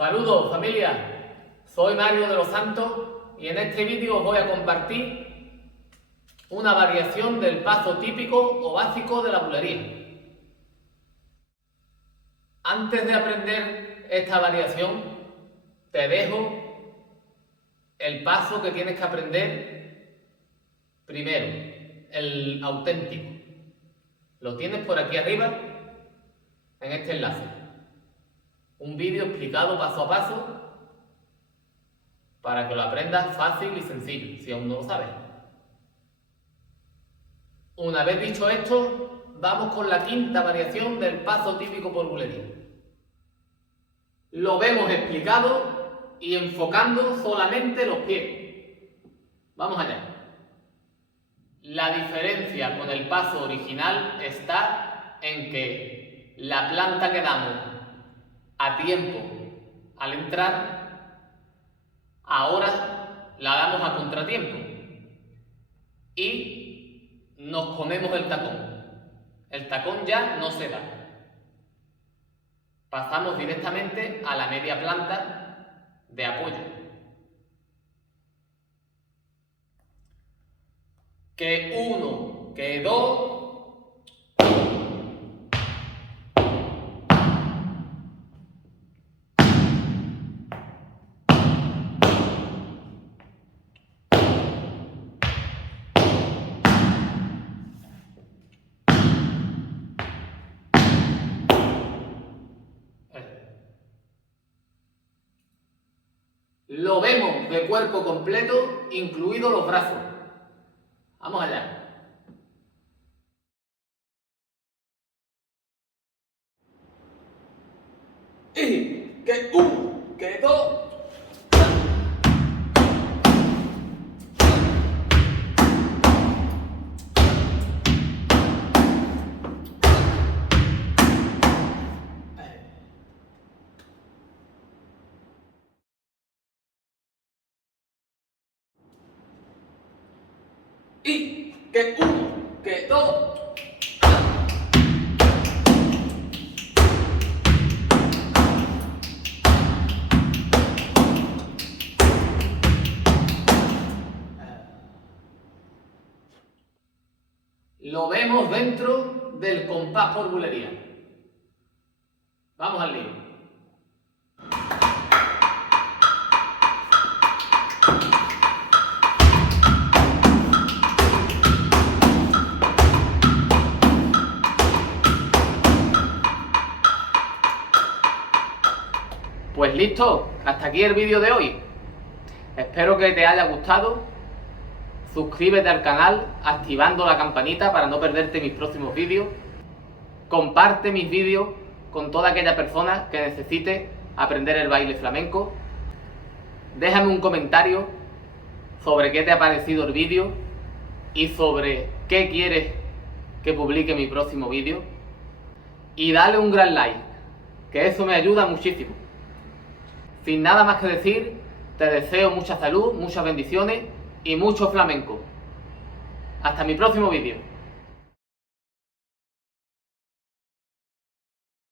Saludos familia, soy Mario de los Santos y en este vídeo os voy a compartir una variación del paso típico o básico de la bulería. Antes de aprender esta variación, te dejo el paso que tienes que aprender primero, el auténtico. Lo tienes por aquí arriba en este enlace. Un vídeo explicado paso a paso para que lo aprendas fácil y sencillo, si aún no lo sabes. Una vez dicho esto, vamos con la quinta variación del paso típico por bulería. Lo vemos explicado y enfocando solamente los pies. Vamos allá. La diferencia con el paso original está en que la planta que damos a tiempo al entrar, ahora la damos a contratiempo y nos comemos el tacón. El tacón ya no se va. Pasamos directamente a la media planta de apoyo. Que uno, que dos. Lo vemos de cuerpo completo, incluidos los brazos. Vamos allá. Y que uno, que dos. Y que uno, que dos. Lo vemos dentro del compás por bulería. Vamos al lío. Pues listo, hasta aquí el vídeo de hoy. Espero que te haya gustado. Suscríbete al canal activando la campanita para no perderte mis próximos vídeos. Comparte mis vídeos con toda aquella persona que necesite aprender el baile flamenco. Déjame un comentario sobre qué te ha parecido el vídeo y sobre qué quieres que publique mi próximo vídeo. Y dale un gran like, que eso me ayuda muchísimo. Sin nada más que decir, te deseo mucha salud, muchas bendiciones y mucho flamenco. Hasta mi próximo vídeo.